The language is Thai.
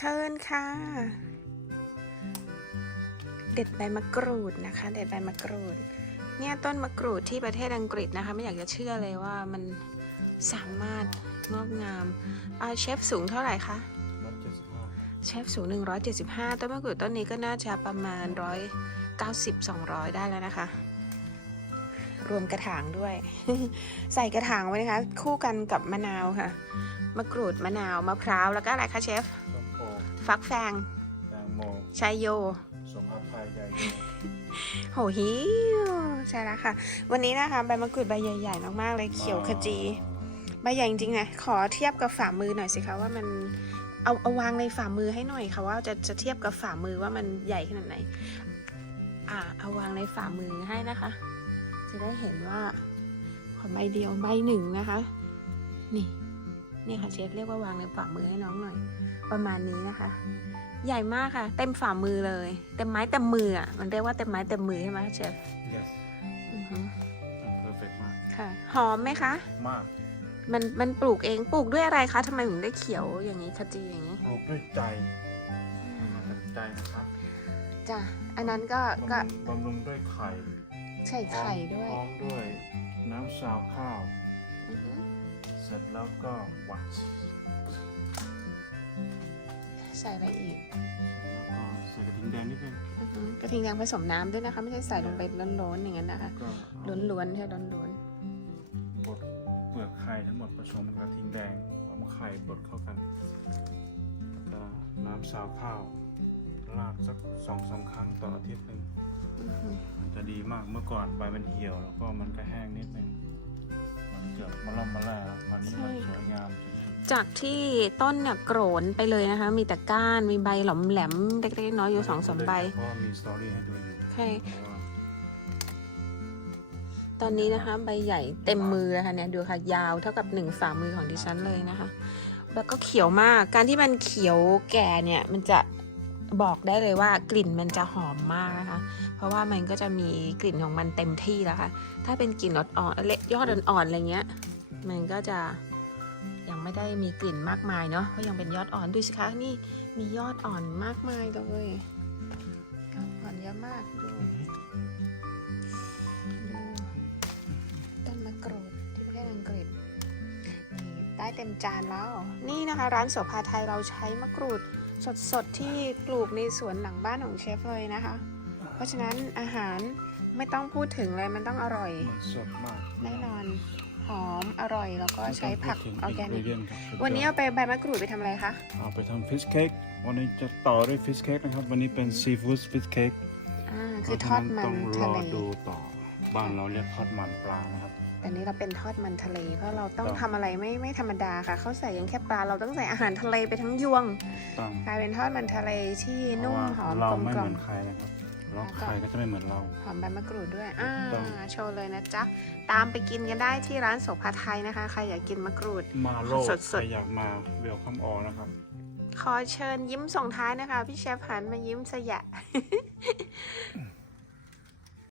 เชิญค่ะ เด็ดใบมะกรูดนะคะ เด็ดใบมะกรูด เนี่ยต้นมะกรูดที่ประเทศอังกฤษนะคะ ไม่อยากจะเชื่อเลยว่ามันสามารถงอกงามอ่าเชฟสูงเท่าไหร่คะร้อยเจ็ดสิบห้าเชฟสูง 175 ต้นมะกรูดต้นนี้ก็น่าจะประมาณ 190 200 ได้แล้วนะคะ รวมกระถางด้วย ใส่กระถางไว้นะคะ คู่กันกับมะนาวค่ะ มะกรูดมะนาวมะพร้าวแล้วก็อะไรคะเชฟส้มโอ ฟักแฟงแตงโมชายโย สมภาพไทยใหญ่โยโหฮิวใช่แล้วค่ะ วันนี้นะคะใบมะกรูดใบใหญ่ๆมากๆเลยเขียวขจีใบใหญ่จริงๆนะขอเทียบกับฝ่ามือหน่อยสิคะว่ามันเอาเอาวางในฝ่ามือให้หน่อยค่ะว่าจะจะเทียบกับฝ่ามือว่ามันใหญ่ขนาดไหน อ่าเอาวางในฝ่ามือให้นะคะ จะได้เห็นว่าขอใบเดียวใบหนึ่งนะคะ นี่ นี่ค่ะเชฟเรียกว่าวางในฝ่ามือให้น้องหน่อย ประมาณนี้นะคะ ใหญ่มากค่ะ เต็มฝ่ามือเลย เต็มไม้เต็มมืออะมันเรียกว่าเต็มไม้เต็มมือใช่ไหมเชฟ yes อือฮึมันเพอร์เฟกมากค่ะหอมไหมคะ มากมันมันปลูกเองปลูกด้วยอะไรคะทำไมถึงได้เขียวอย่างนี้ขจีอย่างนี้ปลูกด้วยใจมาจากใจนะครับจ้ะอันนั้นก็บำก็รุงบำรุงด้วยไข่ใส่ไข่ด้วยพร้อมด้วยน้ำซาวข้าว อือฮึ เสร็จแล้วก็หวัดใส่อะไรอีกแล้วก็ใส่กระทิงแดงนิดนึงอือฮึกระทิงแดงผสมน้ำด้วยนะคะ ไม่ใช่ใส่ลงไปล้นๆอย่างนั้นนะคะก็เอาล้วนๆแค่ล้วนบดเปลือกไข่ทั้งหมดผสมกับกระทิงแดงเอามาไข่บดเข้ากันแล้วก็น้ำซาวข้าวราดสักสองสามครั้งต่ออาทิตย์หนึ่งๆอือฮึมันจะดีมากเมื่อก่อนใบมันเหี่ยวแล้วก็มันก็แห้งนิดนึง จากที่ต้นเนี่ยโกรนไปเลยนะคะ มีแต่ก้านมีใบหลอมแหลมเล็กๆน้อยๆอยู่สองสามใบเพราะว่ามีสตอรี่ให้ดูอยู่ใช่เพราะว่าตอนนี้นะคะ ใบใหญ่เต็มมือแล้วค่ะเนี่ยดูค่ะยาวเท่ากับหนึ่งฝ่ามือของดิฉันเลยนะคะ แล้วก็เขียวมากการที่มันเขียวแก่เนี่ยมันจะบอกได้เลยว่ากลิ่นมันจะหอมมากนะคะ เพราะว่ามันก็จะมีกลิ่นของมันเต็มที่แล้วค่ะ ถ้าเป็นกลิ่นอ่อนๆเละยอดอ่อนๆอะไรเงี้ย มันก็จะ ยังไม่ได้มีกลิ่นมากมายเนาะเพราะยังเป็นยอดอ่อนดูสิคะนี่มียอดอ่อนมากมายเลยยอดอ่อนเยอะมากดูอือฮึดูต้นมะกรูดที่ประเทศอังกฤษนี่ได้เต็มจานแล้ว นี่นะคะ ร้านโสภาไทยเราใช้มะกรูดสดๆที่ปลูกในสวนหลังบ้านของเชฟเลยนะคะ เพราะฉะนั้นอาหารไม่ต้องพูดถึงเลยมันต้องอร่อยมันสดมากแน่นอน หอมอร่อยแล้วก็ใช้ผักไม่อต้องร์พูแกดถึงนิก ingredient ครับสุดยดวันนี้เอาไปใบมะกรูดไปทำอะไรคะเอาไปทำฟิชเค้กวันนี้จะต่อด้วยฟิชเค้กนะครับ วันนี้เป็นซีฟู้ดฟิชเค้กอ่าคือทอดมันต้องรทะอเลดูต่อบ้านเราเรียกทอดมันปลานะครับแต่นี้เราเป็นทอดมันทะเลเพราะเราต้องต้องทำอะไรไม่ไม่ธรรมดาค่ะเขาใส่ยังแค่ปลาเราต้องใส่อาหารทะเลไปทั้งยวงต้องกลายเป็นทอดมันทะเลที่นุ่มหอมเรากลมไม่กเหล่อมืมอนใครนะครับ แล้วแล้วก็ใครก็จะไม่เหมือนเรา หอมใบมะกรูดด้วยอ่าต้อง โชว์เลยนะจ๊ะ ตามไปกินกันได้ที่ร้านโสภาไทยนะคะ ใครอยากกินมะกรูด มาโลดสดๆ ใครอยากมาเวลคัมออนะครับ ขอเชิญยิ้มส่งท้ายนะคะ พี่เชฟหันมายิ้มสยะ